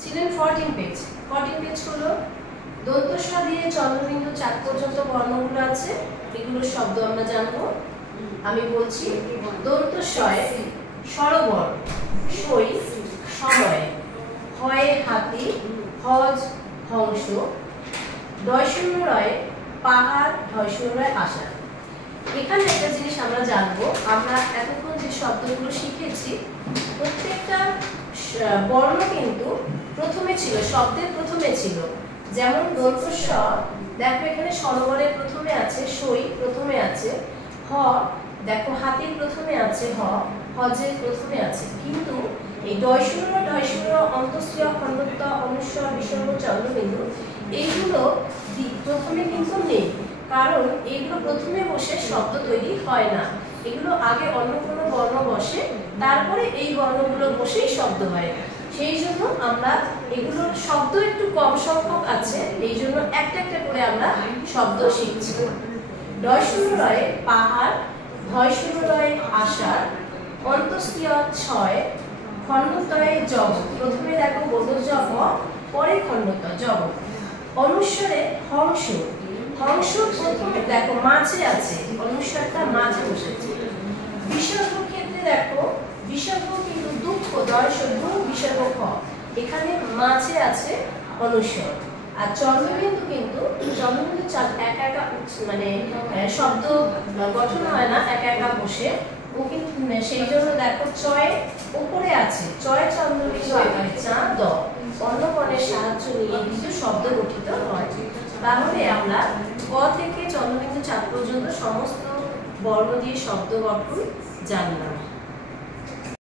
চিলেন 14 page. 14 page হলো দন্ত স দিয়ে চন্দ্রবিন্দু চাক পর্যন্ত বর্ণগুলো আছে, এগুলোর শব্দ আমরা জানবো। আমি বলছি দন্ত শয়ে স্বরবর্ণ, সই সময়, হয় হাতি, হজ হংস, ডয় শূন্য রয়ে পাহাড়, ঢয় শূন্য রয়ে আষাঢ়। এখানে একটা জিনিস আমরা জানবো, আমরা এতক্ষণ যে শব্দগুলো শিখেছি প্রত্যেকটা বর্ণ কিন্তু প্রথমে ছিল, শব্দের প্রথমে ছিল। যেমন দন্ত স, দেখো এখানে স্বরবর্ণের প্রথমে আছে সই, প্রথমে আছে হ, দেখো হাতির প্রথমে আছে হ, হজের প্রথমে আছে। কিন্তু এই ডয় শূন্য অন্তঃস্থ খণ্ডত্ব অনুস্বর বিসর্গ চন্দ্রবিন্দু এইগুলো প্রথমে কিন্তু নেই, কারণ এগুলো প্রথমে বসে শব্দ তৈরি হয় না। এগুলো আগে অন্য কোনো বর্ণ বসে, তারপরে এই বর্ণগুলো বসেই শব্দ হয়। সেই জন্য আমরা এগুলোর শব্দ একটু কম সংখ্যক আছে, এই জন্য একটা একটা করে আমরা শব্দ শিখছি। ডয় শূন্য রয়ে পাহাড়, ভয় শূন্য রয়ে আষাঢ়, অন্তঃস্থিয় ছয়, খণ্ডতয়ে জব, প্রথমে দেখো বদল জব, পরে খণ্ডত জব, অনুস্বরে হংস, হংস প্রথমে দেখো মাঝে আছে, অনুস্বরটা মাঝে বসেছে। বিসর্গ ক্ষেত্রে দেখো বিসর্গ কিন্তু দুঃখ, দয়স দু বিসর্গ খ, এখানে মাঝে আছে অনুস্বর। আর চন্দ্রবিন্দু কিন্তু চন্দ্রবিন্দু একা একা মানে শব্দ গঠন হয় না একা একা বসে, ও কিন্তু সেই জন্য দেখো চয় উপরে আছে, চয় চন্দ্রবিন্দু আকারে চা দ, অন্যপণের সাহায্য নিয়ে কিছু শব্দ গঠিত হয়। তাহলে আমরা ক থেকে চন্দ্রবিন্দু চাপ পর্যন্ত সমস্ত বর্ণ দিয়ে শব্দ গঠন জানলাম।